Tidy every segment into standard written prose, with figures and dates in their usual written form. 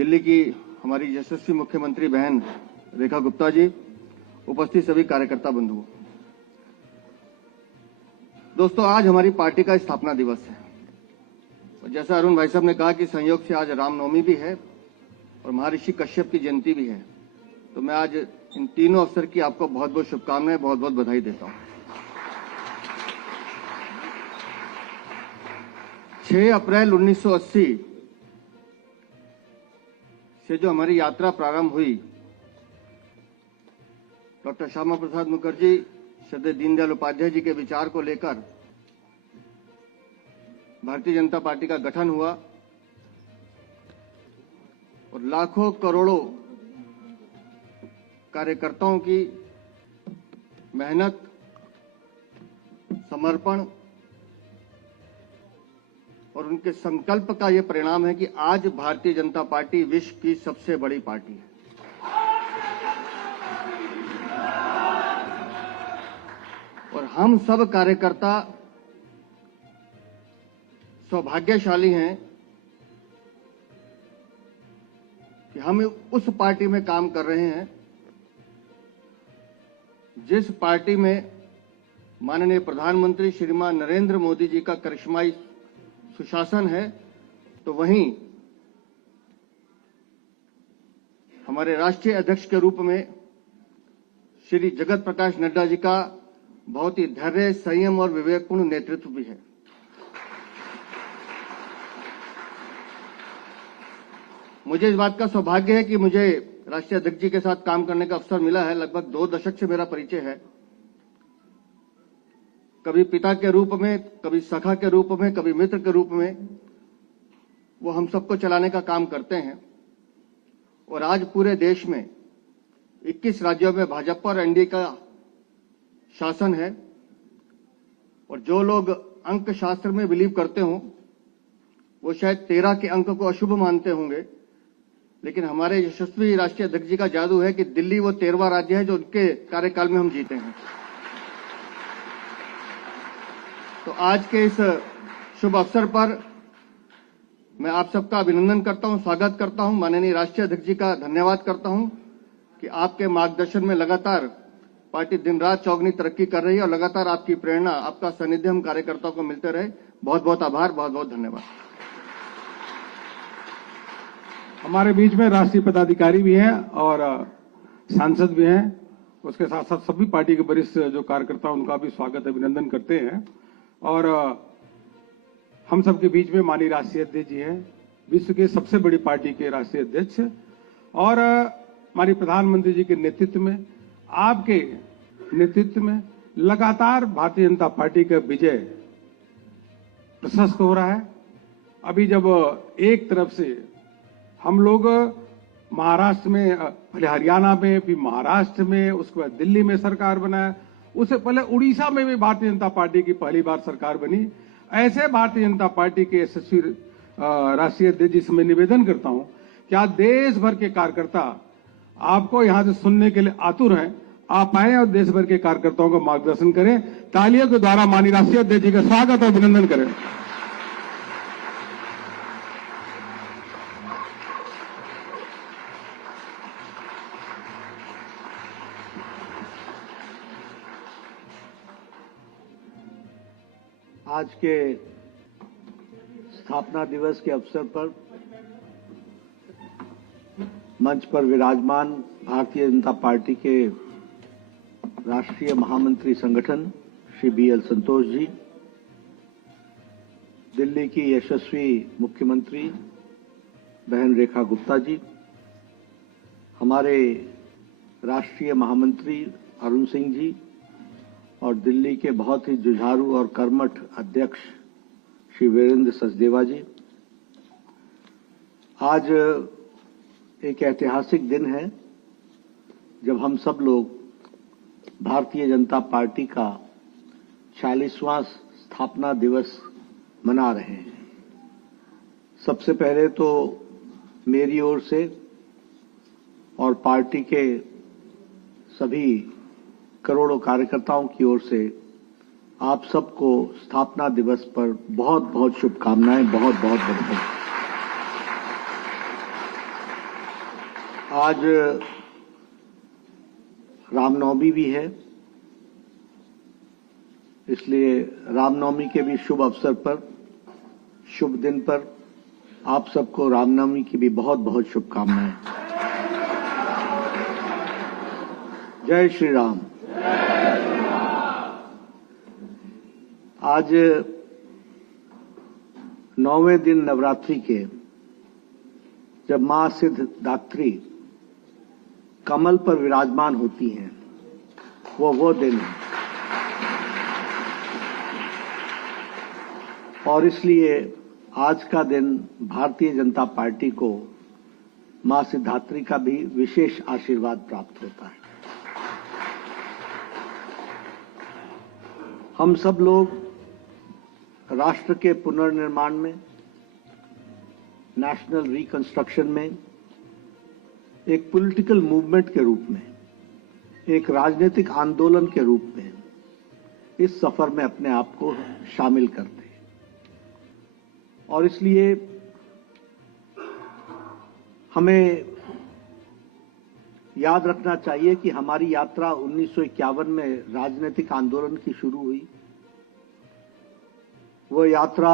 दिल्ली की हमारी यशस्वी मुख्यमंत्री बहन रेखा गुप्ता जी, उपस्थित सभी कार्यकर्ता बंधुओं, दोस्तों, आज हमारी पार्टी का स्थापना दिवस है। और जैसा अरुण भाई साहब ने कहा कि संयोग से आज रामनवमी भी है और महर्षि कश्यप की जयंती भी है, तो मैं आज इन तीनों अवसर की आपको बहुत बहुत शुभकामनाएं, बहुत बहुत बधाई देता हूं। 6 अप्रैल 1980 से जो हमारी यात्रा प्रारंभ हुई, डॉक्टर श्यामा प्रसाद मुखर्जी, श्रद्धेय दीनदयाल उपाध्याय जी के विचार को लेकर भारतीय जनता पार्टी का गठन हुआ और लाखों करोड़ों कार्यकर्ताओं की मेहनत, समर्पण और उनके संकल्प का यह परिणाम है कि आज भारतीय जनता पार्टी विश्व की सबसे बड़ी पार्टी है। और हम सब कार्यकर्ता सौभाग्यशाली हैं कि हम उस पार्टी में काम कर रहे हैं जिस पार्टी में माननीय प्रधानमंत्री श्रीमान नरेंद्र मोदी जी का करिश्माई सुशासन है, तो वहीं हमारे राष्ट्रीय अध्यक्ष के रूप में श्री जगत प्रकाश नड्डा जी का बहुत ही धैर्य, संयम और विवेकपूर्ण नेतृत्व भी है। मुझे इस बात का सौभाग्य है कि मुझे राष्ट्रीय अध्यक्ष जी के साथ काम करने का अवसर मिला है। लगभग 2 दशक से मेरा परिचय है, कभी पिता के रूप में, कभी सखा के रूप में, कभी मित्र के रूप में। वो हम सबको चलाने का काम करते हैं और आज पूरे देश में 21 राज्यों में भाजपा और एनडीए का शासन है। और जो लोग अंक शास्त्र में बिलीव करते हों, वो शायद 13 के अंक को अशुभ मानते होंगे, लेकिन हमारे यशस्वी राष्ट्रीय अध्यक्ष जी का जादू है कि दिल्ली वो 13वां राज्य है जो उनके कार्यकाल में हम जीते हैं। तो आज के इस शुभ अवसर पर मैं आप सबका अभिनंदन करता हूं, स्वागत करता हूं। माननीय राष्ट्रीय अध्यक्ष जी का धन्यवाद करता हूं कि आपके मार्गदर्शन में लगातार पार्टी दिन रात चौगनी तरक्की कर रही है और लगातार आपकी प्रेरणा, आपका सानिध्य हम कार्यकर्ताओं को मिलते रहे। बहुत बहुत आभार, बहुत बहुत धन्यवाद। हमारे बीच में राष्ट्रीय पदाधिकारी भी हैं और सांसद भी हैं। उसके साथ साथ सभी पार्टी के वरिष्ठ जो कार्यकर्ता हैं, उनका भी स्वागत, अभिनंदन करते हैं। और हम सबके बीच में माननीय राष्ट्रीय अध्यक्ष जी हैं, विश्व के सबसे बड़ी पार्टी के राष्ट्रीय अध्यक्ष, और माननीय प्रधानमंत्री जी के नेतृत्व में, आपके नेतृत्व में लगातार भारतीय जनता पार्टी का विजय प्रशस्त हो रहा है। अभी जब एक तरफ से हम लोग महाराष्ट्र में, पहले हरियाणा में, फिर महाराष्ट्र में, उसके बाद दिल्ली में सरकार बनाया, उससे पहले उड़ीसा में भी भारतीय जनता पार्टी की पहली बार सरकार बनी। ऐसे भारतीय जनता पार्टी के यशस्वी राष्ट्रीय अध्यक्ष जी से मैं निवेदन करता हूं कि आज देश भर के कार्यकर्ता आपको यहां से सुनने के लिए आतुर हैं। आप आए और देश भर के कार्यकर्ताओं का मार्गदर्शन करें। तालियों के द्वारा माननीय राष्ट्रीय अध्यक्ष जी का स्वागत और अभिनंदन करें। आज के स्थापना दिवस के अवसर पर मंच पर विराजमान भारतीय जनता पार्टी के राष्ट्रीय महामंत्री संगठन श्री BL संतोष जी, दिल्ली की यशस्वी मुख्यमंत्री बहन रेखा गुप्ता जी, हमारे राष्ट्रीय महामंत्री अरुण सिंह जी और दिल्ली के बहुत ही जुझारू और कर्मठ अध्यक्ष श्री वीरेंद्र सचदेवा जी, आज एक ऐतिहासिक दिन है जब हम सब लोग भारतीय जनता पार्टी का 40वां स्थापना दिवस मना रहे हैं। सबसे पहले तो मेरी ओर से और पार्टी के सभी करोड़ों कार्यकर्ताओं की ओर से आप सबको स्थापना दिवस पर बहुत बहुत शुभकामनाएं, बहुत बहुत बधाई। आज रामनवमी भी है, इसलिए रामनवमी के भी शुभ अवसर पर, शुभ दिन पर आप सबको रामनवमी की भी बहुत बहुत शुभकामनाएं। जय श्री राम। आज 9वें दिन नवरात्रि के जब मां सिद्धिदात्री कमल पर विराजमान होती हैं, वो दिन है। और इसलिए आज का दिन भारतीय जनता पार्टी को मां सिद्धिदात्री का भी विशेष आशीर्वाद प्राप्त होता है। हम सब लोग राष्ट्र के पुनर्निर्माण में, नेशनल रिकंस्ट्रक्शन में, एक पॉलिटिकल मूवमेंट के रूप में, एक राजनीतिक आंदोलन के रूप में इस सफर में अपने आप को शामिल करते हैं। और इसलिए हमें याद रखना चाहिए कि हमारी यात्रा 1951 में राजनीतिक आंदोलन की शुरू हुई। वो यात्रा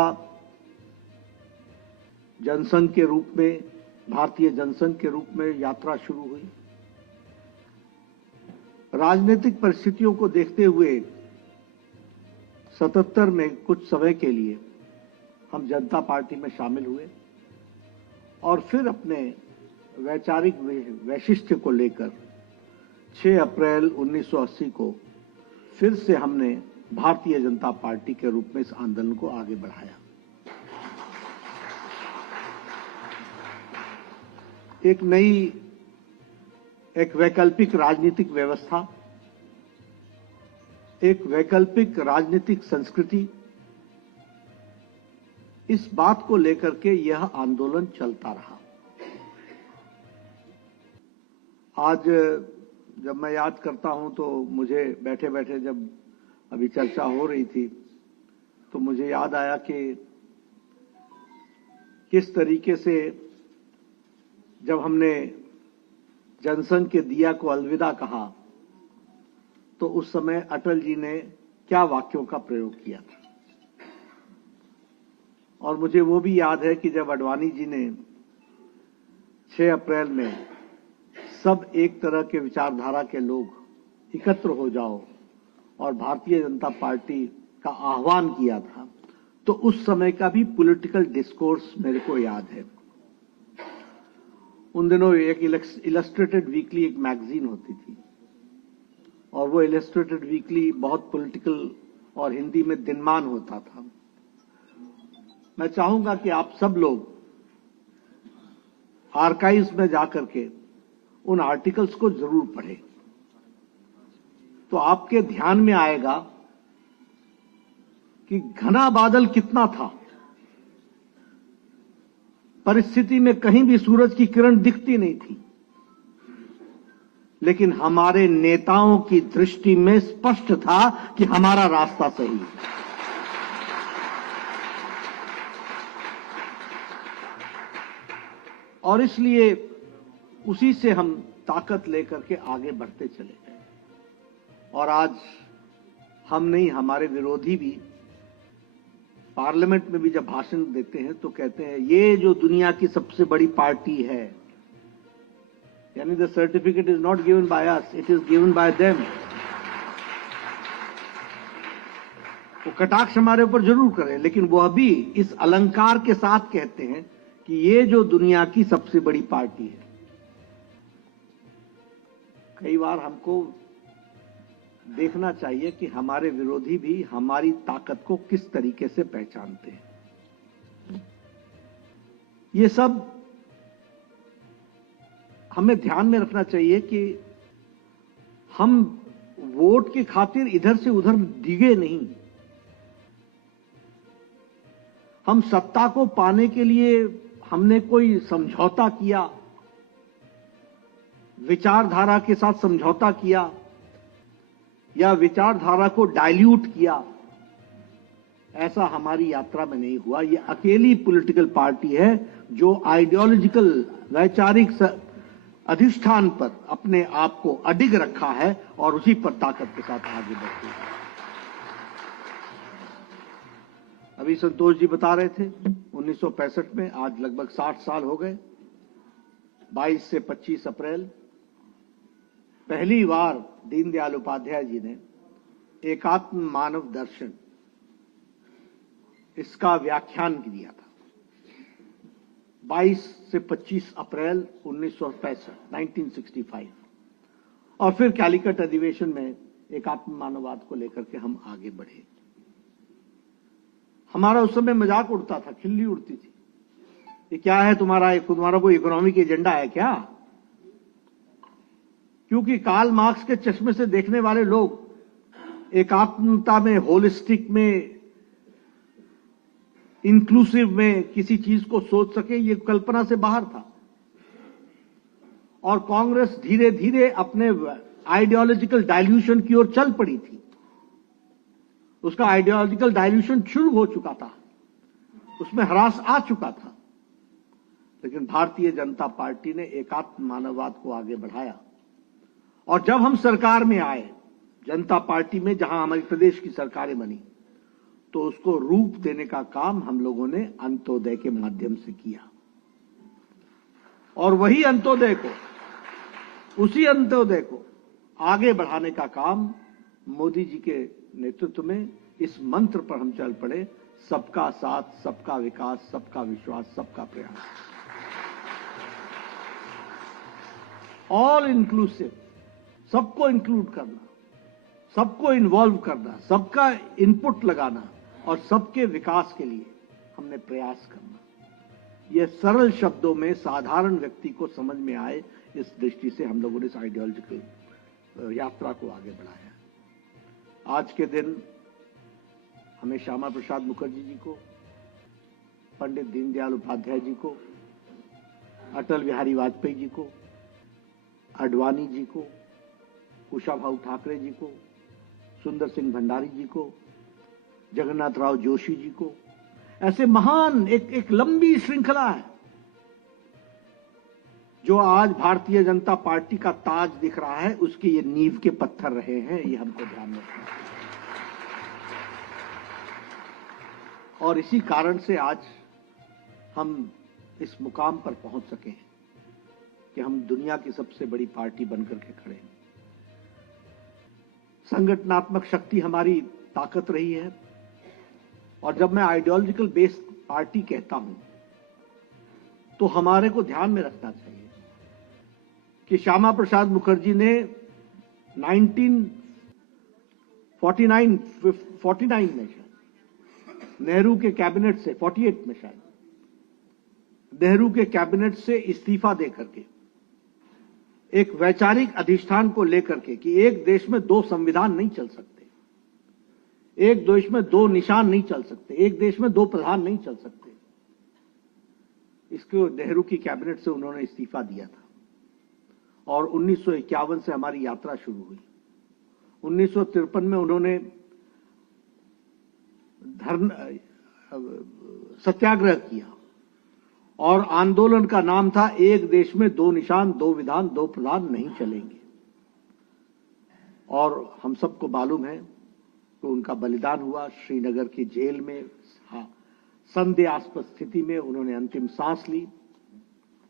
जनसंघ के रूप में, भारतीय जनसंघ के रूप में यात्रा शुरू हुई। राजनीतिक परिस्थितियों को देखते हुए 77 में कुछ समय के लिए हम जनता पार्टी में शामिल हुए और फिर अपने वैचारिक वैशिष्ट्य को लेकर 6 अप्रैल 1980 को फिर से हमने भारतीय जनता पार्टी के रूप में इस आंदोलन को आगे बढ़ाया। एक नई, एक वैकल्पिक राजनीतिक व्यवस्था, एक वैकल्पिक राजनीतिक संस्कृति, इस बात को लेकर के यह आंदोलन चलता रहा। आज जब मैं याद करता हूं तो मुझे बैठे बैठे, जब अभी चर्चा हो रही थी, तो मुझे याद आया कि किस तरीके से जब हमने जनसंघ के दिया को अलविदा कहा तो उस समय अटल जी ने क्या वाक्यों का प्रयोग किया था। और मुझे वो भी याद है कि जब आडवाणी जी ने 6 अप्रैल में सब एक तरह के विचारधारा के लोग एकत्र हो जाओ और भारतीय जनता पार्टी का आह्वान किया था, तो उस समय का भी पॉलिटिकल डिस्कोर्स मेरे को याद है। उन दिनों एक इलस्ट्रेटेड वीकली एक मैगजीन होती थी और वो इलस्ट्रेटेड वीकली बहुत पॉलिटिकल और हिंदी में दिनमान होता था। मैं चाहूंगा कि आप सब लोग आर्काइव्स में जाकर के उन आर्टिकल्स को जरूर पढ़ें, तो आपके ध्यान में आएगा कि घना बादल कितना था, परिस्थिति में कहीं भी सूरज की किरण दिखती नहीं थी, लेकिन हमारे नेताओं की दृष्टि में स्पष्ट था कि हमारा रास्ता सही है। और इसलिए उसी से हम ताकत लेकर के आगे बढ़ते चले गए। और आज हम नहीं, हमारे विरोधी भी पार्लियामेंट में भी जब भाषण देते हैं तो कहते हैं ये जो दुनिया की सबसे बड़ी पार्टी है, यानी the certificate is not given by us, it is given by them. वो कटाक्ष हमारे ऊपर जरूर करें, लेकिन वह भी इस अलंकार के साथ कहते हैं कि ये जो दुनिया की सबसे बड़ी पार्टी है। कई बार हमको देखना चाहिए कि हमारे विरोधी भी हमारी ताकत को किस तरीके से पहचानते हैं। ये सब हमें ध्यान में रखना चाहिए कि हम वोट की खातिर इधर से उधर डिगे नहीं। हम सत्ता को पाने के लिए हमने कोई समझौता किया, विचारधारा के साथ समझौता किया या विचारधारा को डाइल्यूट किया, ऐसा हमारी यात्रा में नहीं हुआ। ये अकेली पॉलिटिकल पार्टी है जो आइडियोलॉजिकल, वैचारिक अधिष्ठान पर अपने आप को अडिग रखा है और उसी पर ताकत के साथ आगे बढ़ते हैं। अभी संतोष जी बता रहे थे 1965 में, आज लगभग 60 साल हो गए। 22 से 25 अप्रैल पहली बार दीनदयाल उपाध्याय जी ने एकात्म मानव दर्शन इसका व्याख्यान दिया था। 22 से 25 अप्रैल 1965 और फिर कैलिकट अधिवेशन में एकात्म मानववाद को लेकर के हम आगे बढ़े। हमारा उस समय मजाक उड़ता था, खिल्ली उड़ती थी, ये क्या है तुम्हारा कोई इकोनॉमिक एजेंडा है क्या? क्योंकि कार्ल मार्क्स के चश्मे से देखने वाले लोग एकात्मता में, होलिस्टिक में, इंक्लूसिव में किसी चीज को सोच सके, ये कल्पना से बाहर था। और कांग्रेस धीरे धीरे अपने आइडियोलॉजिकल डाइल्यूशन की ओर चल पड़ी थी। उसका आइडियोलॉजिकल डाइल्यूशन शुरू हो चुका था, उसमें ह्रास आ चुका था, लेकिन भारतीय जनता पार्टी ने एकात्म मानववाद को आगे बढ़ाया। और जब हम सरकार में आए, जनता पार्टी में, जहां हमारी प्रदेश की सरकारें बनी, तो उसको रूप देने का काम हम लोगों ने अंत्योदय के माध्यम से किया। और वही अंत्योदय को, उसी अंत्योदय को आगे बढ़ाने का काम मोदी जी के नेतृत्व में इस मंत्र पर हम चल पड़े, सबका साथ, सबका विकास, सबका विश्वास, सबका प्रयास, ऑल इंक्लूसिव, सबको इंक्लूड करना, सबको इन्वॉल्व करना, सबका इनपुट लगाना और सबके विकास के लिए हमने प्रयास करना। यह सरल शब्दों में साधारण व्यक्ति को समझ में आए, इस दृष्टि से हम लोगों ने इस आइडियोलॉजिकल यात्रा को आगे बढ़ाया। आज के दिन हमें श्यामा प्रसाद मुखर्जी जी को, पंडित दीनदयाल उपाध्याय जी को, अटल बिहारी वाजपेयी जी को, आडवाणी जी को, उषा भाऊ ठाकरे जी को, सुंदर सिंह भंडारी जी को, जगन्नाथ राव जोशी जी को, ऐसे महान एक लंबी श्रृंखला है। जो आज भारतीय जनता पार्टी का ताज दिख रहा है, उसके ये नींव के पत्थर रहे हैं, ये हमको ध्यान रखना है। और इसी कारण से आज हम इस मुकाम पर पहुंच सके हैं कि हम दुनिया की सबसे बड़ी पार्टी बनकर के खड़े हैं। संगठनात्मक शक्ति हमारी ताकत रही है। और जब मैं आइडियोलॉजिकल बेस्ड पार्टी कहता हूं, तो हमारे को ध्यान में रखना चाहिए कि श्यामा प्रसाद मुखर्जी ने 1949 में शायद नेहरू के कैबिनेट से, 48 में शायद नेहरू के कैबिनेट से इस्तीफा देकर के एक वैचारिक अधिष्ठान को लेकर के कि एक देश में दो संविधान नहीं चल सकते, एक देश में दो निशान नहीं चल सकते, एक देश में दो प्रधान नहीं चल सकते, इसको नेहरू की कैबिनेट से उन्होंने इस्तीफा दिया था। और 1951 से हमारी यात्रा शुरू हुई। 1953 में उन्होंने सत्याग्रह किया और आंदोलन का नाम था एक देश में दो निशान, दो विधान, दो प्रधान नहीं चलेंगे। और हम सबको मालूम है कि उनका बलिदान हुआ। श्रीनगर की जेल में संदेहास्पद स्थिति में उन्होंने अंतिम सांस ली।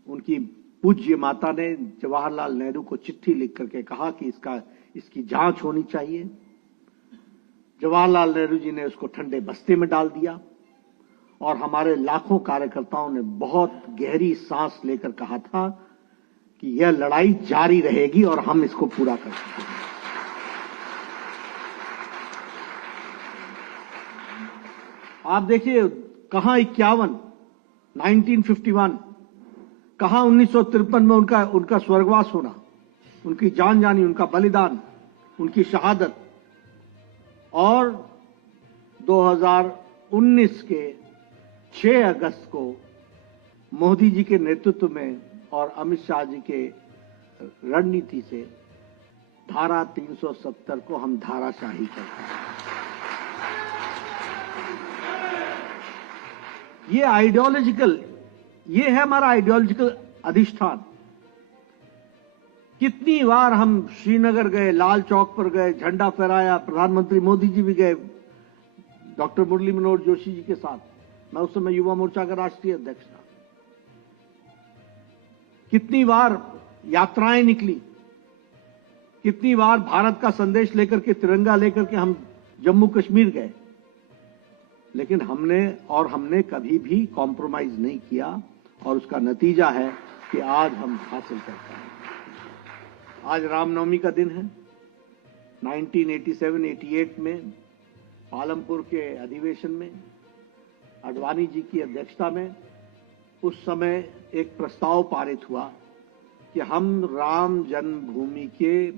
उनकी पूज्य माता ने जवाहरलाल नेहरू को चिट्ठी लिख करके कहा कि इसकी जांच होनी चाहिए। जवाहरलाल नेहरू जी ने उसको ठंडे बस्ते में डाल दिया और हमारे लाखों कार्यकर्ताओं ने बहुत गहरी सांस लेकर कहा था कि यह लड़ाई जारी रहेगी और हम इसको पूरा कर सकेंगे। आप देखिए, कहां 1951, कहां 1953 में उनका स्वर्गवास होना, उनकी जान जानी, उनका बलिदान, उनकी शहादत। और 2019 के 6 अगस्त को मोदी जी के नेतृत्व में और अमित शाह जी के रणनीति से धारा 370 को हम धाराशाही करते हैं। ये है हमारा आइडियोलॉजिकल अधिष्ठान। कितनी बार हम श्रीनगर गए, लाल चौक पर गए, झंडा फहराया, प्रधानमंत्री मोदी जी भी गए डॉक्टर मुरली मनोहर जोशी जी के साथ। मैं उस समय युवा मोर्चा का राष्ट्रीय अध्यक्ष था। कितनी बार यात्राएं निकली, कितनी बार भारत का संदेश लेकर के, तिरंगा लेकर के हम जम्मू कश्मीर गए, लेकिन हमने कभी भी कॉम्प्रोमाइज नहीं किया और उसका नतीजा है कि आज हम हासिल करते हैं। आज रामनवमी का दिन है। 1987-88 में पालमपुर के अधिवेशन में आडवाणी जी की अध्यक्षता में उस समय एक प्रस्ताव पारित हुआ कि हम राम जन्मभूमि के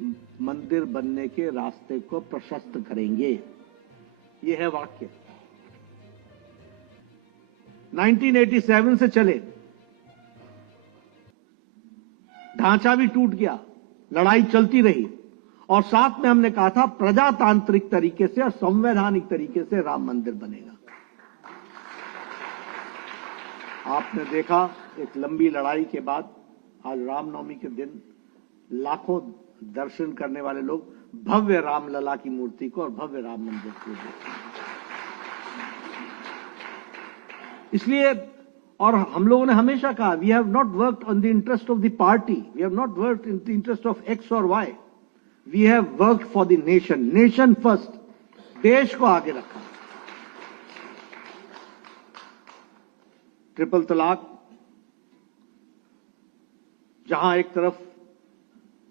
मंदिर बनने के रास्ते को प्रशस्त करेंगे। ये है वाक्य। 1987 से चले, ढांचा भी टूट गया, लड़ाई चलती रही और साथ में हमने कहा था प्रजातांत्रिक तरीके से और संवैधानिक तरीके से राम मंदिर बनेगा। आपने देखा एक लंबी लड़ाई के बाद आज रामनवमी के दिन लाखों दर्शन करने वाले लोग भव्य रामलला की मूर्ति को और भव्य राम मंदिर को देखते हैं। इसलिए और हम लोगों ने हमेशा कहा we have not worked on the interest of the party, we have not worked in the interest of X और Y, we have worked for the nation, nation first, देश को आगे रखा। ट्रिपल तलाक, जहां एक तरफ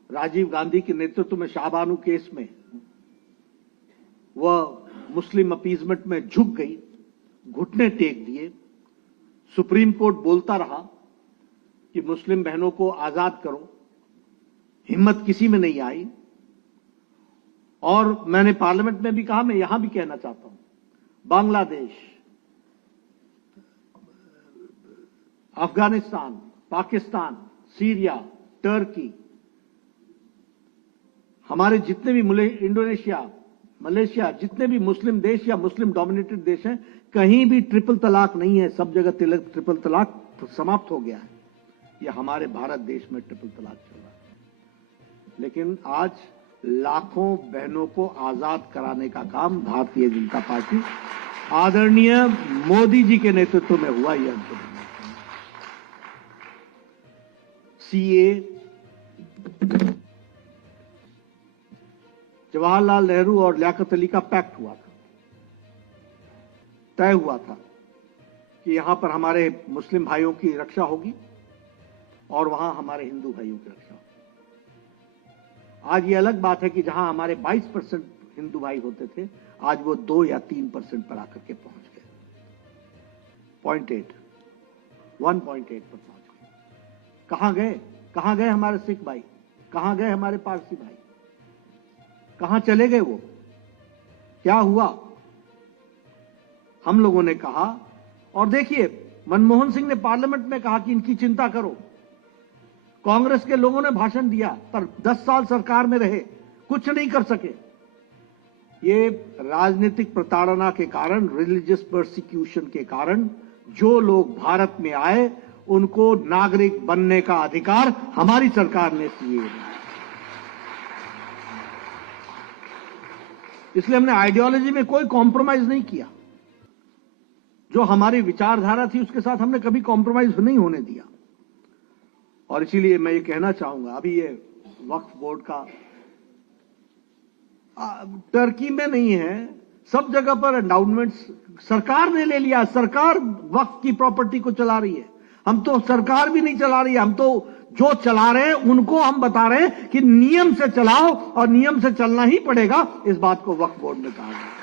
राजीव गांधी के नेतृत्व में शाहबानू केस में वह मुस्लिम अपीजमेंट में झुक गई, घुटने टेक दिए, सुप्रीम कोर्ट बोलता रहा कि मुस्लिम बहनों को आजाद करो, हिम्मत किसी में नहीं आई। और मैंने पार्लियामेंट में भी कहा, मैं यहां भी कहना चाहता हूं, बांग्लादेश, अफगानिस्तान, पाकिस्तान, सीरिया, टर्की, हमारे जितने भी इंडोनेशिया, मलेशिया, जितने भी मुस्लिम देश या मुस्लिम डोमिनेटेड देश हैं, कहीं भी ट्रिपल तलाक नहीं है। सब जगह ट्रिपल तलाक समाप्त हो गया है। यह हमारे भारत देश में ट्रिपल तलाक चल रहा है। लेकिन आज लाखों बहनों को आजाद कराने का काम भारतीय जनता पार्टी आदरणीय मोदी जी के नेतृत्व में हुआ। यह सीए, जवाहरलाल नेहरू और लियाकत अली का पैक्ट हुआ था, तय हुआ था कि यहां पर हमारे मुस्लिम भाइयों की रक्षा होगी और वहां हमारे हिंदू भाइयों की रक्षा होगी। आज ये अलग बात है कि जहां हमारे 22% हिंदू भाई होते थे, आज वो 2 या 3% पर आकर के पहुंच गए। 1.8 पर पहुंच गए। कहां गए? कहां गए हमारे सिख भाई? कहां गए हमारे पारसी भाई? कहां चले गए वो? क्या हुआ? हम लोगों ने कहा, और देखिए मनमोहन सिंह ने पार्लियामेंट में कहा कि इनकी चिंता करो। कांग्रेस के लोगों ने भाषण दिया, पर 10 साल सरकार में रहे, कुछ नहीं कर सके। ये राजनीतिक प्रताड़ना के कारण, रिलीजियस परसिक्यूशन के कारण जो लोग भारत में आए, उनको नागरिक बनने का अधिकार हमारी सरकार ने दिए। इसलिए हमने आइडियोलॉजी में कोई कॉम्प्रोमाइज नहीं किया। जो हमारी विचारधारा थी उसके साथ हमने कभी कॉम्प्रोमाइज नहीं होने दिया। और इसीलिए मैं ये कहना चाहूंगा, अभी ये वक्फ बोर्ड का टर्की में नहीं है, सब जगह पर एंडाउमेंट्स सरकार ने ले लिया। सरकार वक्फ की प्रॉपर्टी को चला रही है। हम तो सरकार भी नहीं चला रही है, हम तो जो चला रहे हैं उनको हम बता रहे हैं कि नियम से चलाओ, और नियम से चलना ही पड़ेगा। इस बात को वक्फ बोर्ड ने कहा है।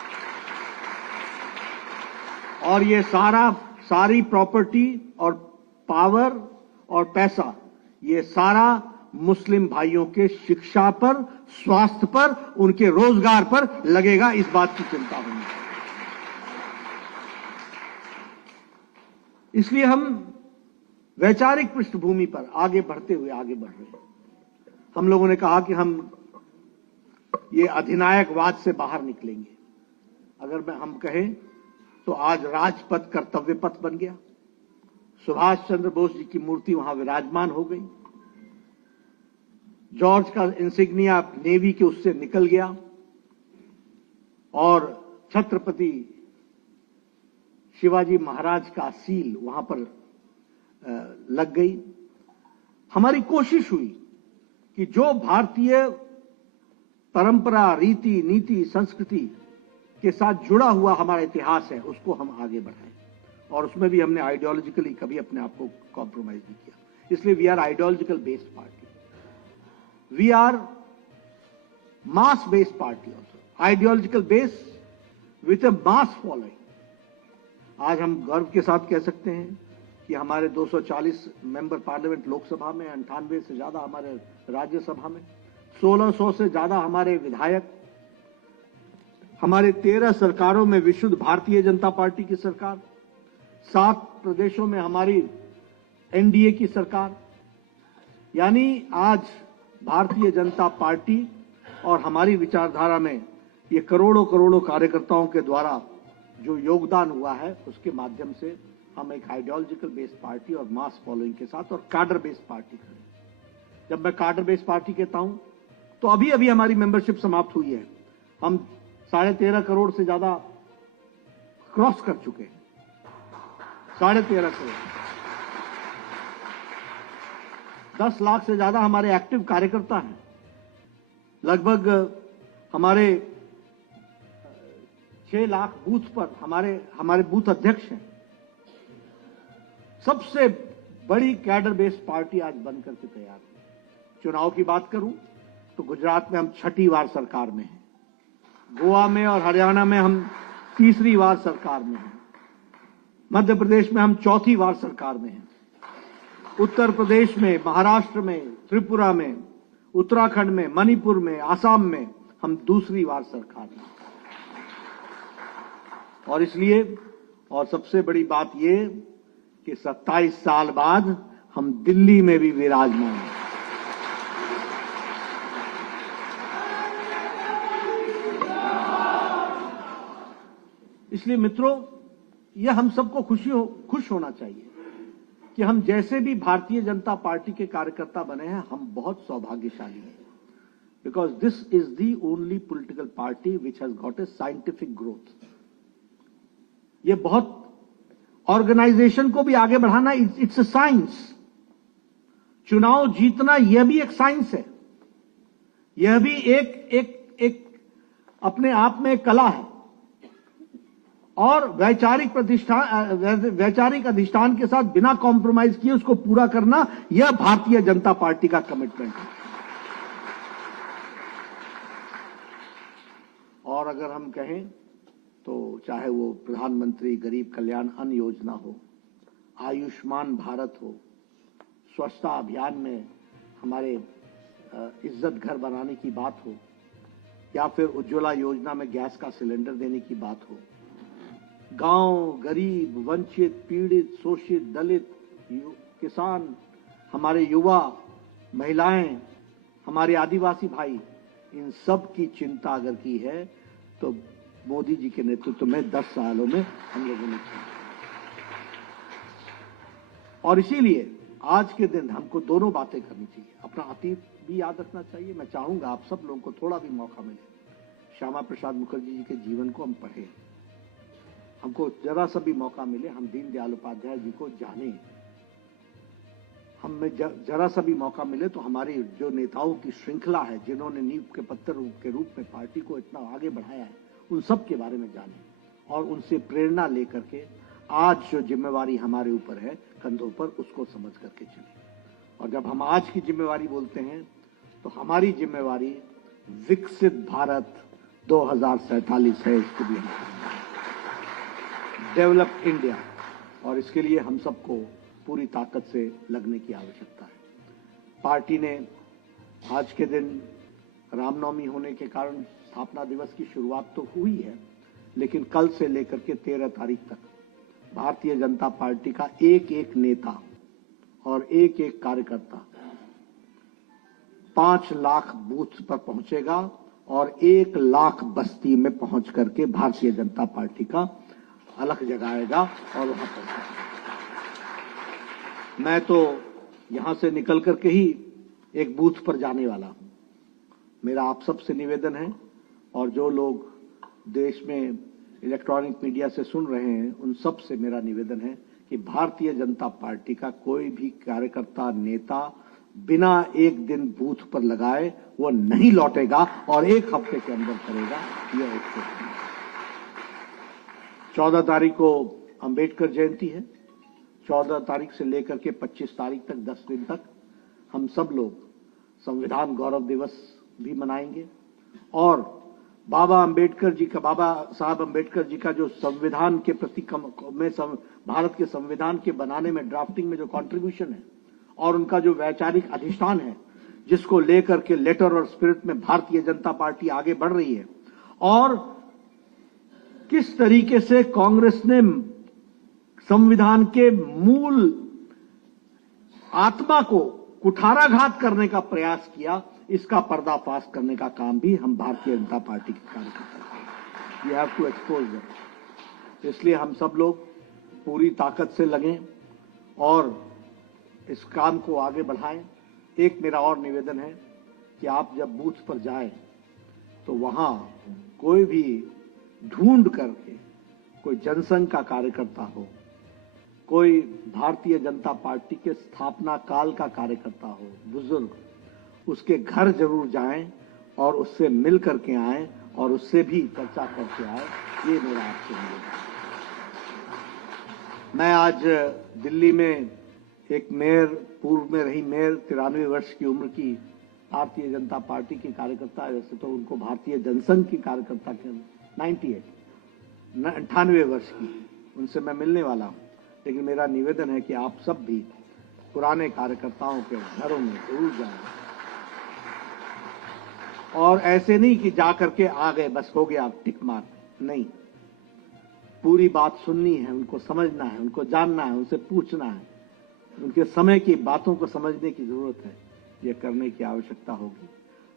और ये सारी प्रॉपर्टी और पावर और पैसा, ये सारा मुस्लिम भाइयों के शिक्षा पर, स्वास्थ्य पर, उनके रोजगार पर लगेगा। इस बात की चिंता होनी। इसलिए हम वैचारिक पृष्ठभूमि पर आगे बढ़ते हुए आगे बढ़ रहे हैं। हम लोगों ने कहा कि हम ये अधिनायकवाद से बाहर निकलेंगे। अगर हम कहें तो आज राजपथ कर्तव्य पथ बन गया। सुभाष चंद्र बोस जी की मूर्ति वहां विराजमान हो गई। जॉर्ज का इंसिग्निया नेवी के उससे निकल गया और छत्रपति शिवाजी महाराज का सील वहां पर लग गई। हमारी कोशिश हुई कि जो भारतीय परंपरा, रीति, नीति, संस्कृति के साथ जुड़ा हुआ हमारा इतिहास है उसको हम आगे बढ़ाएं, और उसमें भी हमने आइडियोलॉजिकली कभी अपने आप को कॉम्प्रोमाइज नहीं किया। इसलिए we are ideological based party, we are mass based party also, ideological base with a mass following. आज हम गर्व के साथ कह सकते हैं कि हमारे 240 मेंबर पार्लियामेंट लोकसभा में, 98 से ज्यादा हमारे राज्यसभा में, 1600 से ज्यादा हमारे विधायक, हमारे 13 सरकारों में विशुद्ध भारतीय जनता पार्टी की सरकार, 7 प्रदेशों में हमारी एनडीए की सरकार। यानी आज भारतीय जनता पार्टी और हमारी विचारधारा में ये करोड़ों करोड़ों कार्यकर्ताओं के द्वारा जो योगदान हुआ है उसके माध्यम से हम एक आइडियोलॉजिकल बेस्ड पार्टी और मास फॉलोइंग के साथ और कार्डर बेस्ड पार्टी खड़े। जब मैं कार्डर बेस्ड पार्टी कहता हूं तो अभी अभी हमारी मेंबरशिप समाप्त हुई है, हम 13.5 करोड़ से ज्यादा क्रॉस कर चुके हैं, 13.5 करोड़, 10 लाख से ज्यादा हमारे एक्टिव कार्यकर्ता हैं, लगभग हमारे 6 लाख बूथ पर हमारे बूथ अध्यक्ष हैं। सबसे बड़ी कैडर बेस्ड पार्टी आज बनकर के तैयार है। चुनाव की बात करूं तो गुजरात में हम 6ठी बार सरकार में हैं, गोवा में और हरियाणा में हम 3री बार सरकार में हैं, मध्य प्रदेश में हम 4थी बार सरकार में हैं, उत्तर प्रदेश में, महाराष्ट्र में, त्रिपुरा में, उत्तराखंड में, मणिपुर में, आसाम में हम 2री बार सरकार में। और इसलिए, और सबसे बड़ी बात यह कि 27 साल बाद हम दिल्ली में भी विराजमान हैं। इसलिए मित्रों, यह हम सबको खुश होना चाहिए कि हम जैसे भी भारतीय जनता पार्टी के कार्यकर्ता बने हैं, हम बहुत सौभाग्यशाली हैं, because this is the only political party which has got a scientific growth. ये बहुत ऑर्गेनाइजेशन को भी आगे बढ़ाना, इट्स अ साइंस। चुनाव जीतना यह भी एक साइंस है, यह भी एक अपने आप में एक कला है, और वैचारिक अधिष्ठान के साथ बिना कॉम्प्रोमाइज किए उसको पूरा करना, यह भारतीय जनता पार्टी का कमिटमेंट है। और अगर हम कहें तो चाहे वो प्रधानमंत्री गरीब कल्याण अन्न योजना हो, आयुष्मान भारत हो, स्वच्छता अभियान में हमारे इज्जत घर बनाने की बात हो, या फिर उज्ज्वला योजना में गैस का सिलेंडर देने की बात हो, गांव, गरीब, वंचित, पीड़ित, शोषित, दलित, किसान, हमारे युवा, महिलाएं, हमारे आदिवासी भाई, इन सब की चिंता अगर की है तो मोदी जी के नेतृत्व में 10 सालों में हम लोगों ने किया। और इसीलिए आज के दिन हमको दोनों बातें करनी चाहिए, अपना अतीत भी याद रखना चाहिए। मैं चाहूंगा आप सब लोगों को थोड़ा भी मौका मिले, श्यामा प्रसाद मुखर्जी जी के जीवन को हम पढ़ें, हमको जरा सा भी मौका मिले हम दीनदयाल उपाध्याय जी को जाने, हमें जरा सा भी मौका मिले तो हमारी जो नेताओं की श्रृंखला है, जिन्होंने नींव के पत्थर के रूप में पार्टी को इतना आगे बढ़ाया है, उन सब के बारे में जाने और उनसे प्रेरणा लेकर के आज जो जिम्मेवारी हमारे ऊपर है कंधों पर, उसको समझ करके चले। और जब हम आज की जिम्मेवारी बोलते हैं तो हमारी जिम्मेवारी विकसित भारत 2047 है, इसको भी डेवलप इंडिया, और इसके लिए हम सबको पूरी ताकत से लगने की आवश्यकता है। पार्टी ने आज के दिन रामनवमी होने के कारण स्थापना दिवस की शुरुआत तो हुई है, लेकिन कल से लेकर के 13 तारीख तक भारतीय जनता पार्टी का एक एक नेता और एक एक कार्यकर्ता 5 लाख बूथ पर पहुंचेगा और 1 लाख बस्ती में पहुंच करके भारतीय जनता पार्टी का अलख जगाएगा और वहां पहुंचेगा। मैं तो यहां से निकल करके ही एक बूथ पर जाने वाला हूं। मेरा आप सबसे निवेदन है, और जो लोग देश में इलेक्ट्रॉनिक मीडिया से सुन रहे हैं उन सब से मेरा निवेदन है कि भारतीय जनता पार्टी का कोई भी कार्यकर्ता, नेता बिना एक दिन बूथ पर लगाए वो नहीं लौटेगा, और 1 हफ्ते के अंदर करेगा। यह 14 तारीख को अंबेडकर जयंती है। 14 तारीख से लेकर के 25 तारीख तक 10 दिन तक हम सब लोग संविधान गौरव दिवस भी मनाएंगे, और बाबा साहब अंबेडकर जी का जो संविधान के प्रति भारत के संविधान के बनाने में, ड्राफ्टिंग में जो कंट्रीब्यूशन है, और उनका जो वैचारिक अधिष्ठान है, जिसको लेकर के लेटर और स्पिरिट में भारतीय जनता पार्टी आगे बढ़ रही है, और किस तरीके से कांग्रेस ने संविधान के मूल आत्मा को कुठाराघात करने का प्रयास किया, इसका पर्दाफाश करने का काम भी हम भारतीय जनता पार्टी के कार्यकर्ता करेंगे। We have to expose that. इसलिए हम सब लोग पूरी ताकत से लगें और इस काम को आगे बढ़ाएं। एक मेरा और निवेदन है कि आप जब बूथ पर जाएं तो वहां कोई भी ढूंढ करके कोई जनसंघ का कार्यकर्ता हो, कोई भारतीय जनता पार्टी के स्थापना काल का कार्यकर्ता हो, बुजुर्ग, उसके घर जरूर जाएं और उससे मिल करके आएं और उससे भी चर्चा करके आए। ये मेरा आपसे निवेदन है। मैं आज दिल्ली में एक मेयर, पूर्व में रही मेयर, 93 वर्ष की उम्र की भारतीय जनता पार्टी की कार्यकर्ता, वैसे तो उनको भारतीय जनसंघ की कार्यकर्ता के 98 वर्ष की, उनसे मैं मिलने वाला हूं। लेकिन मेरा निवेदन है कि आप सब भी पुराने कार्यकर्ताओं के घरों में जरूर जाएं, और ऐसे नहीं कि जाकर के आ गए बस हो गया टिक मार, नहीं, पूरी बात सुननी है, उनको समझना है, उनको जानना है, उनसे पूछना है, उनके समय की बातों को समझने की जरूरत है। यह करने की आवश्यकता होगी।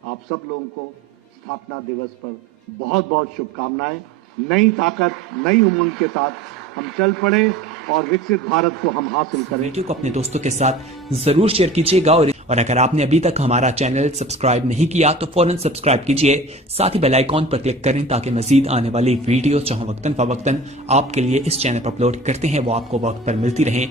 आप सब लोगों को स्थापना दिवस पर बहुत बहुत शुभकामनाएं। नई ताकत, नई उमंग के साथ हम चल पड़े और विकसित भारत को हम हासिल करें। वीडियो को अपने दोस्तों के साथ जरूर शेयर कीजिएगा, और अगर आपने अभी तक हमारा चैनल सब्सक्राइब नहीं किया तो फौरन सब्सक्राइब कीजिए, साथ ही बेल आइकॉन पर क्लिक करें ताकि मजीद आने वाली वीडियो जहां वक्तन फवक्तन आपके लिए इस चैनल पर अपलोड करते हैं वो आपको वक्त पर मिलती रहे।